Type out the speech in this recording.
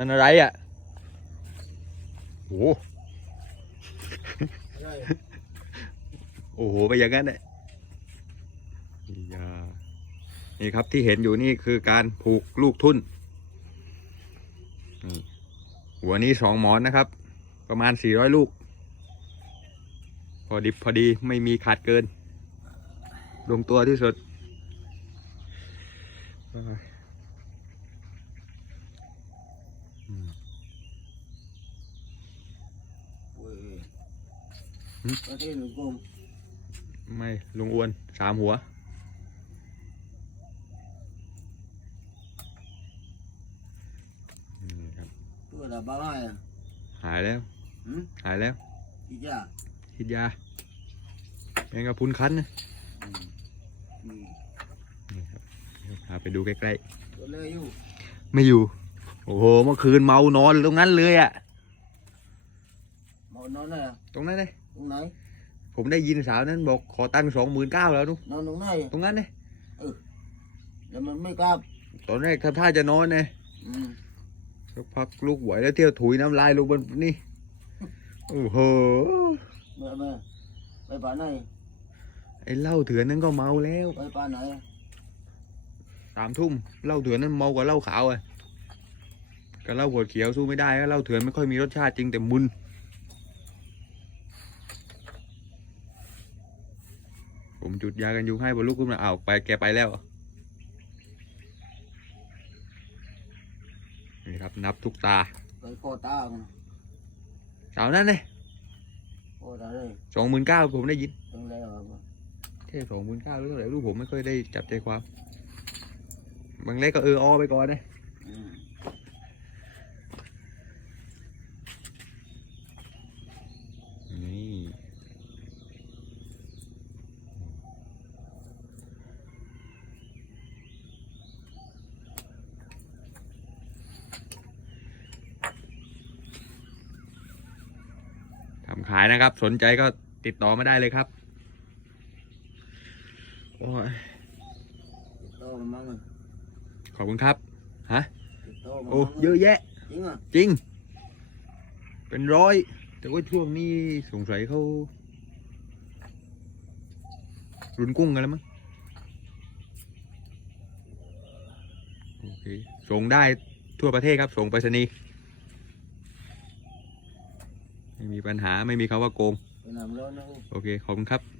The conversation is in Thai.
นั่นอะไรอะโอ้โหอะไรโอ้โห ไปอย่างนั้นเนี่ยอียานี่ครับที่เห็นอยู่นี่คือการผูกลูกทุ่นนี่หัวนี้สองหมอนนะครับ ประมาณสี่ร้อยลูก พอดิบพอดีไม่มีขาดเกิน ลงตัวที่สุดโอ้ยอืม โอ้ย หึ ประเทศหนึ่งกลมไม่ลุงอ้วนสามหัว นี่ครับ ตัวละบ้าอะไรอะหายแล้ว หืมหายแล้วอีจ้าคิดยาแมงกะพรุนคั้นนะอืมนี่นี่ครับเดี๋ยวพาไปดูใกล้ตัวเลยอยู่ๆ ไม่อยู่ โอ้โห เมื่อคืนเมานอนตรงนั้นเลยอะ หมอนอนไหนอะ ตรงนั้นเลย ตรงไหนผมได้ยินสาวนั้นบอกขอตังค์สองหมื่นเก้าแล้วนุนอนตรงไหนอะตรงนั้นเลยแล้วมันไม่กลับตอนแรกทำท่าจะนอนไงอืมสักพักลูกไหวแล้วเที่ยวถุยน้ำลายลงบนนี่โอ้โหเมื่อเมื่อไปป่าไหนไอ้เหล้าเถื่อนนั้นก็เมาแล้วไปป่าไหนอะสามทุ่มเหล้าเถื่อนนั้นเมากว่าเหล้าขาวอะกับเหล้าขวดเขียวสู้ไม่ได้เหล้าเถื่อนไม่ค่อยมีรสชาติจริงแต่มึน ผมจุดยากันยุงให้บนลูกขึ้นมาอ้าวไปแกไปแล้วเหรอนี่ครับนับทุกตาไปโคตามันสาวนั้นเลยโคตาเลยสองหมื่นเก้าผมได้ยินตรงแล้วอะแค่สองหมื่นเก้าหรือเท่าไหร่ลูกผมไม่ค่อยได้จับใจความ บางเล็กก็เอออไปก่อนนะ อืม นี่ทำขายนะครับ สนใจก็ติดต่อมาได้เลยครับโอ้ยติดต่อมามั่งอะขอบคุณครับฮะติดต่อมาโอ้มั่งเยอะแยะ จริงอะจริง เป็นร้อย แต่ว่าช่วงนี้สงสัยเขารุนกุ้งกันแล้วมั้งโอเคส่งได้ทั่วประเทศครับ ส่งไปรษณีย์ ไม่มีปัญหาไม่มีคำว่าโกงไปนำร้อนนะโอเค ขอบคุณครับ